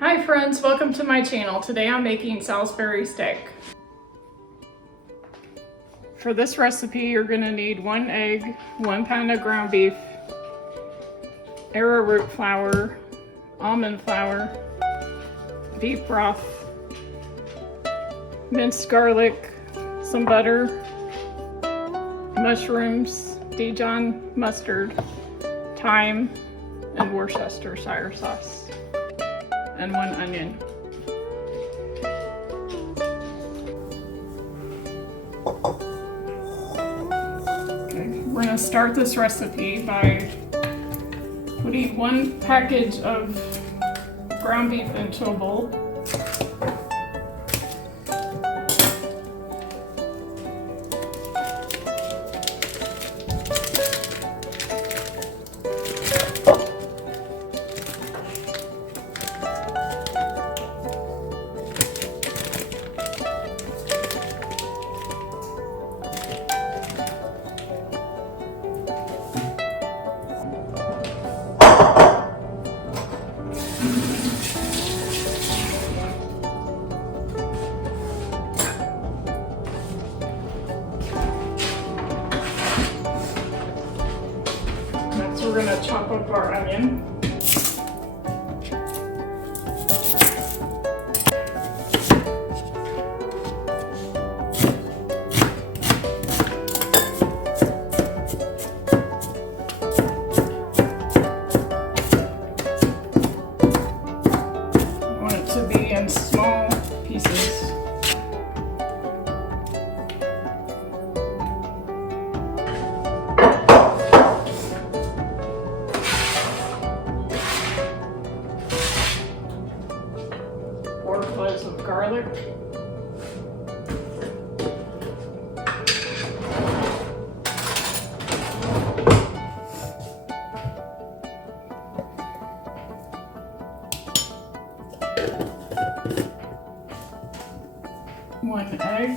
Hi friends, welcome to my channel. Today I'm making Salisbury steak. For this recipe, you're gonna need 1 egg, 1 pound of ground beef, arrowroot flour, almond flour, beef broth, minced garlic, some butter, mushrooms, Dijon mustard, thyme, and Worcestershire sauce, and 1 onion. Okay, we're going to start this recipe by putting 1 package of ground beef into a bowl. We're going to chop up our onion. I want it to be in small pieces. Cloves of garlic, one egg,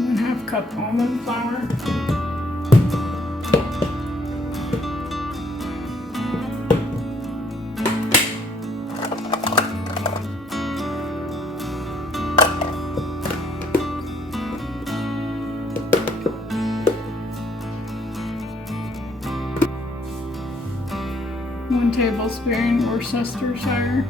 ½ cup almond flour, one tablespoon Worcestershire,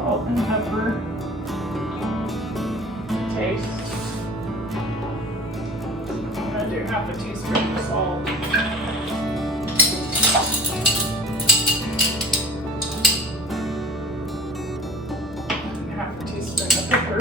salt and pepper to taste. I'm going to do ½ a teaspoon of salt. And ½ a teaspoon of pepper.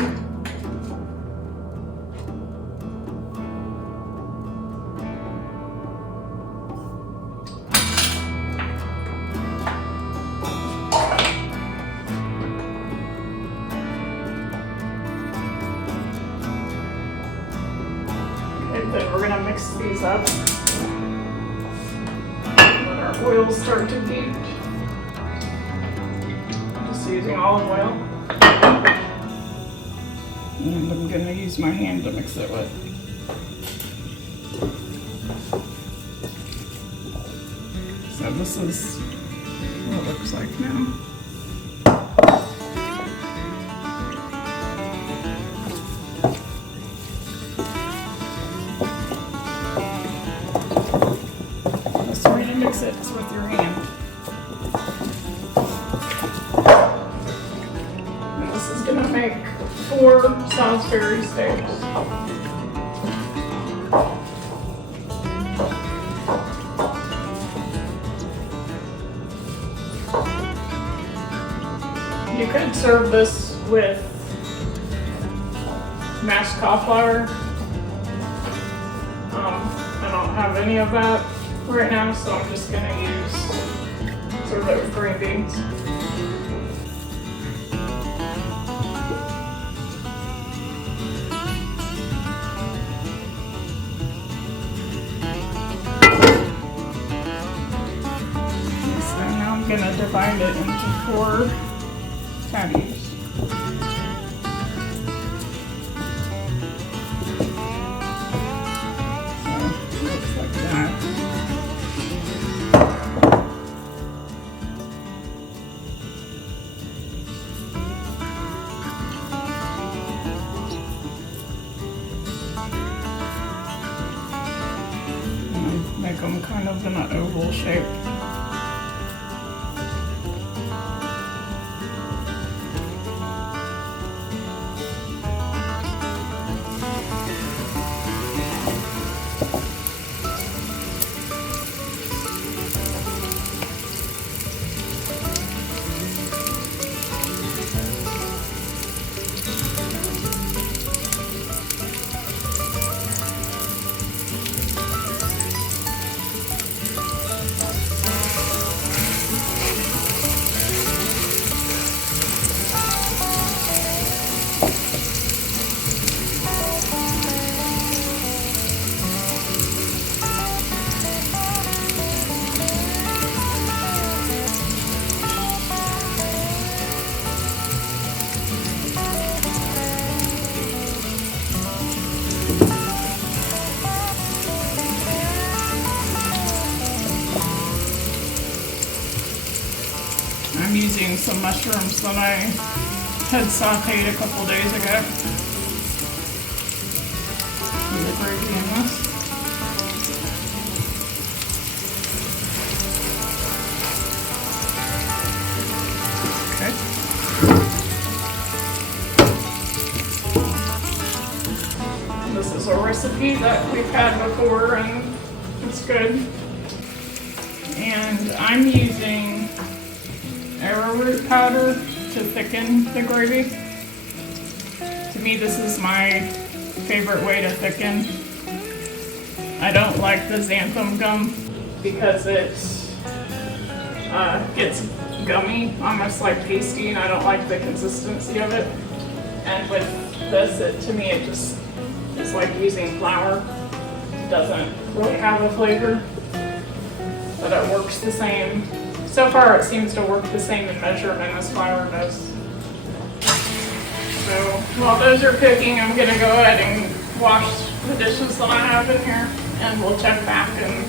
Then we're going to mix these up. Let our oils start to heat. Just using olive oil. And I'm going to use my hand to mix it with. So this is what it looks like now. Mix it with your hand. And this is going to make 4 Salisbury steaks. You could serve this with mashed cauliflower. I don't have any of that. right now, so I'm just going to use sort of green beans. So now I'm going to divide it into 4 patties. Make them kind of in an oval shape. I'm using some mushrooms that I had sauteed a couple days ago. And the gravy in this. Okay. This is a recipe that we've had before and it's good. And I'm using arrowroot powder to thicken the gravy. To me, this is my favorite way to thicken. I don't like the xanthan gum because it gets gummy, almost like pasty, and I don't like the consistency of it. And with this, to me, it just is like using flour. It doesn't really have a flavor, but it works the same. So far, it seems to work the same in measurement as flour does. So while those are cooking, I'm going to go ahead and wash the dishes that I have in here, and we'll check back in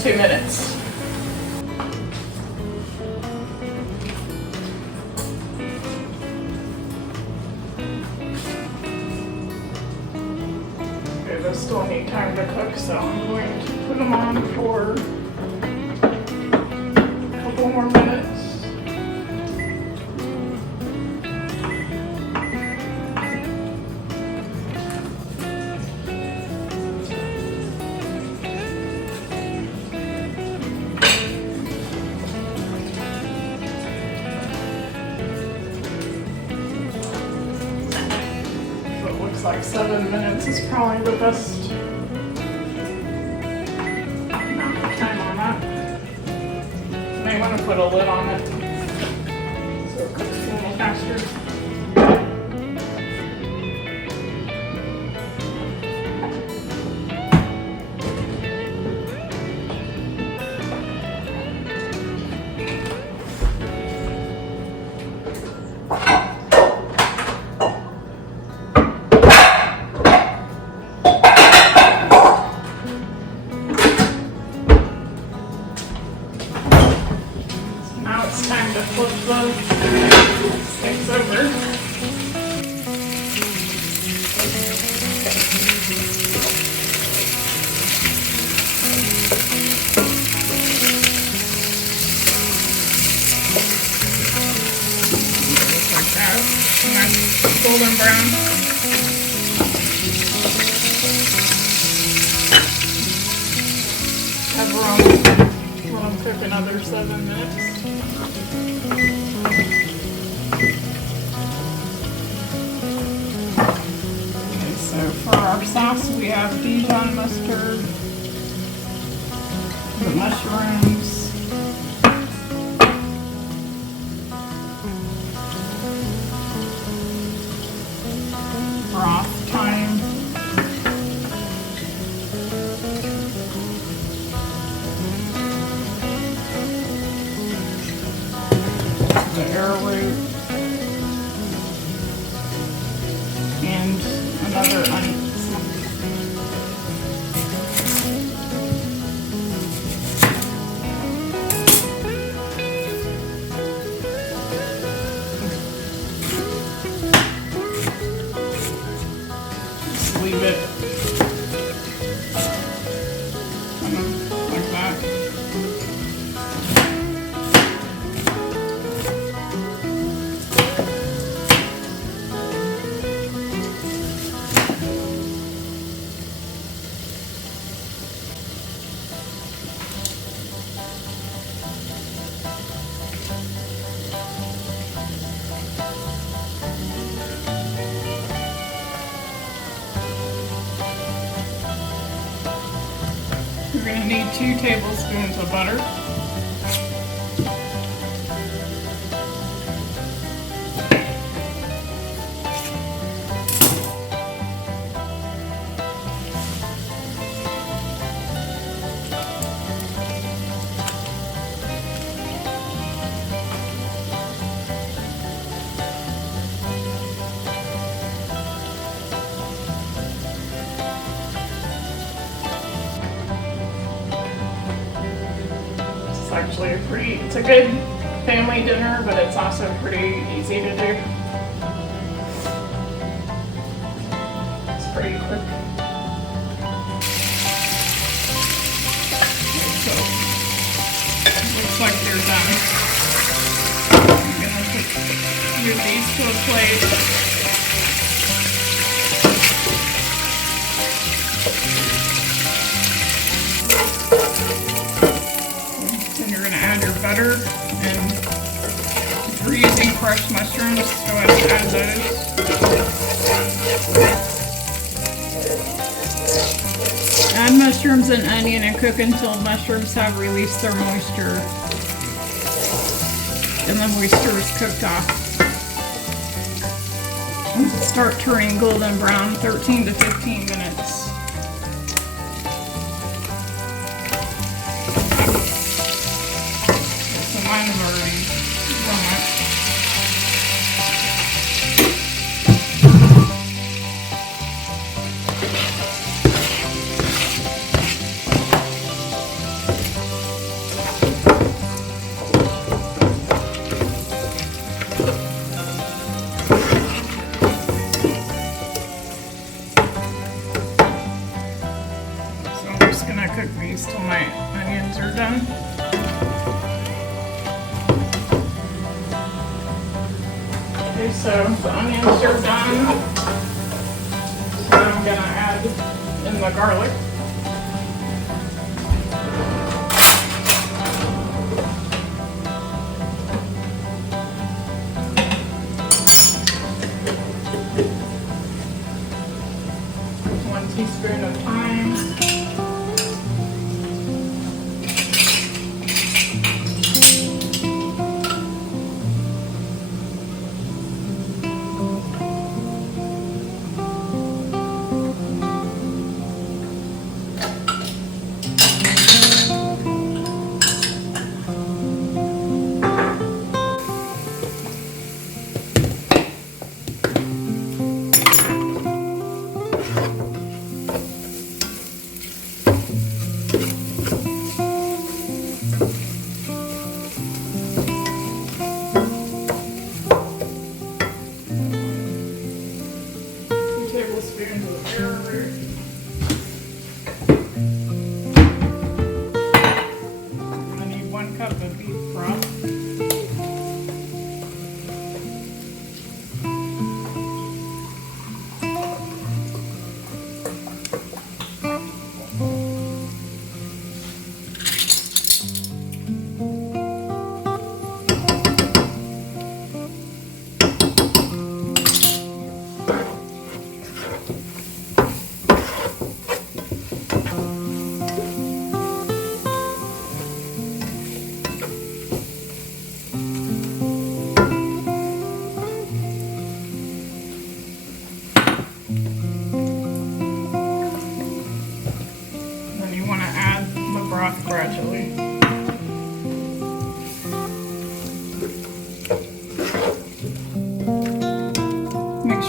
2 minutes. Okay, those still need time to cook, so I'm going to put them on for more minutes. So it looks like 7 minutes is probably the best amount of time on that. I want to put a lid on it so it cooks a little faster. It's time to flip the sticks over. Like that. Nice golden brown. Cover them, let them cook another 7 minutes. Okay, so for our sauce we have Dijon mustard, the mushrooms. Broth time. The arrowroot. And another onion. Leave it like that. We're going to need 2 tablespoons of butter. Actually it's a good family dinner, but it's also pretty easy to do. It's pretty quick. So, looks like they're done. I'm gonna move these to a plate. Butter, and if we're using fresh mushrooms, go ahead and add those. Add mushrooms and onion and cook until mushrooms have released their moisture and the moisture is cooked off. Start turning golden brown 13 to 15 minutes. Mine have already done that. So I'm just going to cook these till my onions are done. So the onions are done. So I'm going to add in the garlic. One teaspoon of thyme. Tablespoons of arrowroot. I need 1 cup of beef broth.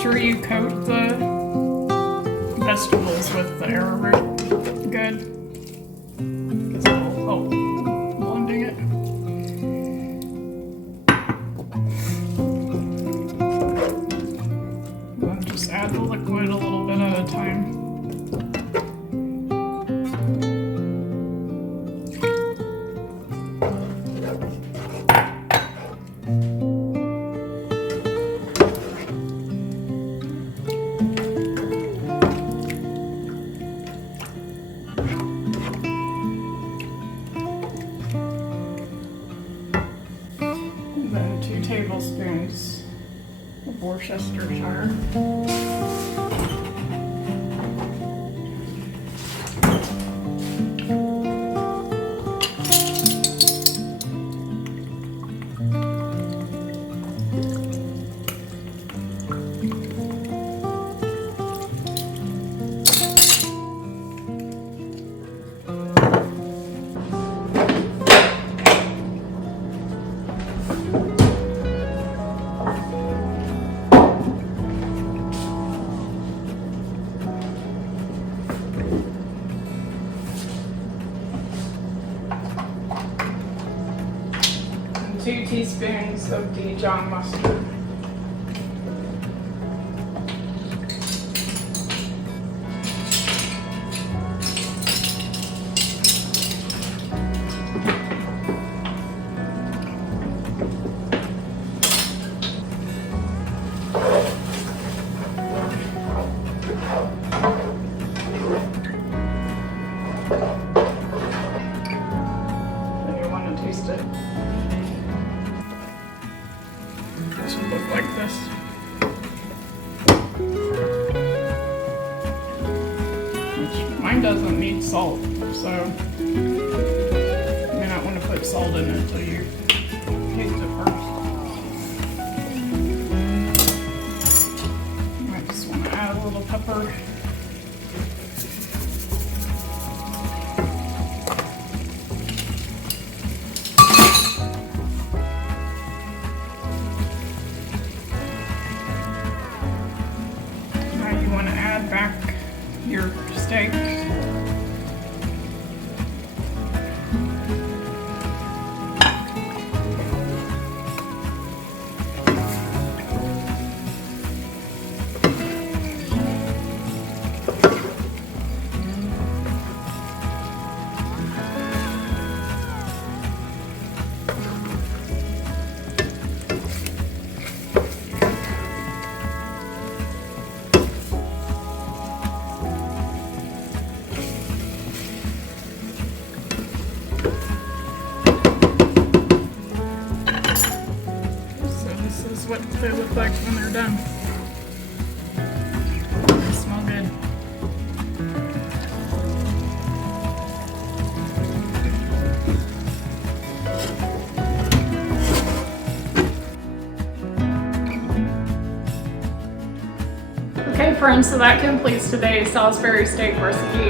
sure you coat the vegetables with the arrowroot good, because it will help blending it. And just add the liquid a little bit at a time. Then 2 tablespoons of Worcestershire. And 2 teaspoons of Dijon mustard. And you want to taste it. It should look like this. Which mine doesn't need salt, so you may not want to put salt in it until you taste it first. You might just want to add a little pepper. You want to add back your steak. This is what they look like when they're done. They smell good. Okay friends, so that completes today's Salisbury steak recipe,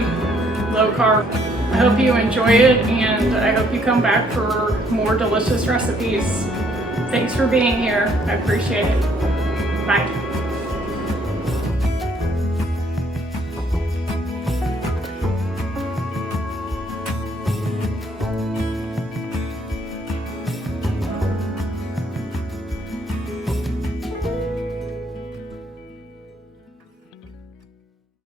low carb. I hope you enjoy it, and I hope you come back for more delicious recipes. Thanks for being here. I appreciate it. Bye.